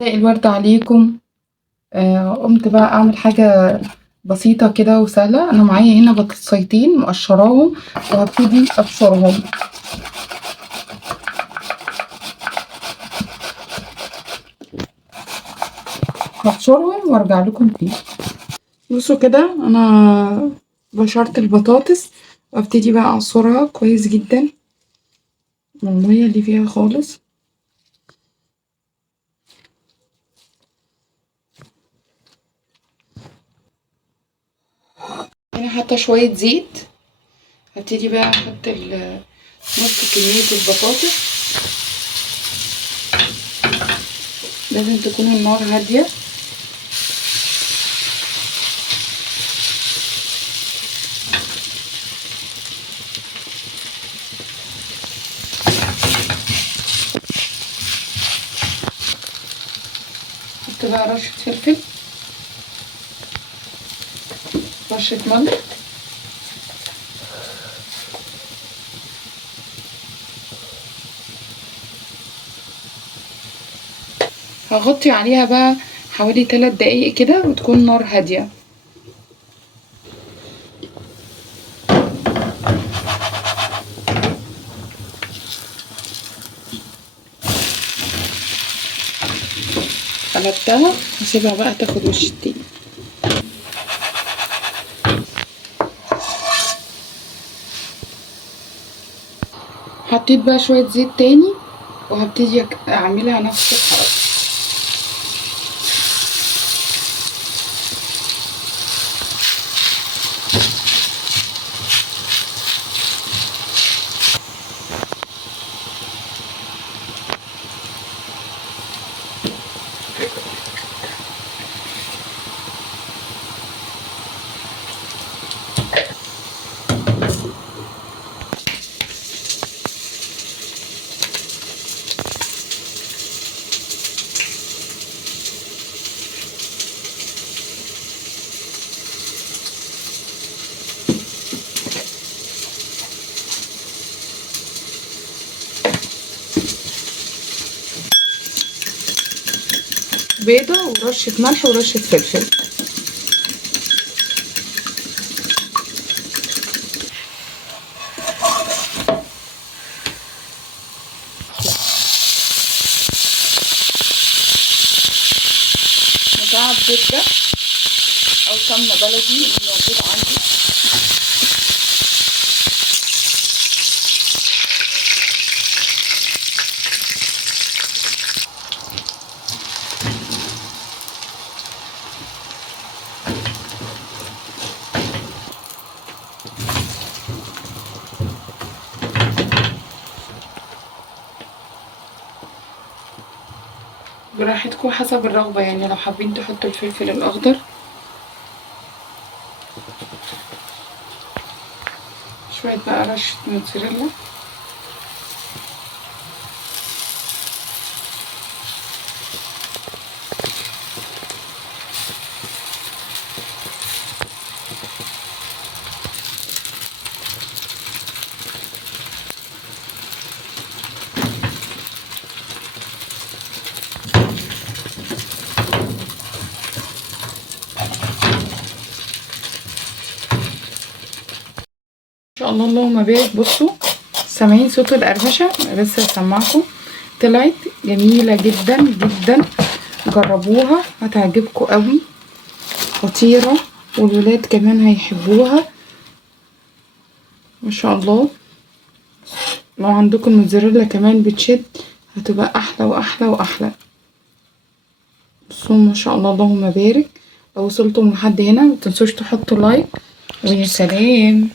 مساء الورد عليكم. قمت بقى اعمل حاجة بسيطة كده وسهلة. انا معايا هنا بطاطسيتين مقشراهم وهبتدي ابشرهم. هبشرهم وارجع لكم تاني. بصوا كده انا بشرت البطاطس وابتدي بقى اعصرها كويس جدا من المية اللي فيها خالص. هنا حاطة شوية زيت. هبتدي بقى احط نص كمية البطاطس. لازم تكون النار هادية. احط بقى رشة فلفل، رشة ملح، هغطي عليها بقى حوالي 3 دقايق كده وتكون نار هادية. قلبتها هسيبها بقى تاخد وش التاني. حطيت بقى شوية زيت تاني وهبتدي اعملها نفس الحركة. بيضة ورشة ملح ورشة فلفل. مكعب زبدة او سمنة بلدي اللي موجود عندي. براحتكم حسب الرغبة، يعني لو حابين تحطوا الفلفل الأخضر. شوية بقى رشة موتزاريلا. ما شاء الله اللهم بارك. بصوا سامعين صوت القرمشة؟ بس هسمعكم. طلعت جميلة جدا جدا، جربوها هتعجبكم قوي، خطيرة، والولاد كمان هيحبوها ما شاء الله. لو عندكم موتزاريلا كمان بتشد هتبقى احلى واحلى واحلى. بصوا ما شاء الله اللهم بارك. لو وصلتم لحد هنا متنسوش تحطوا لايك، ويا سلام.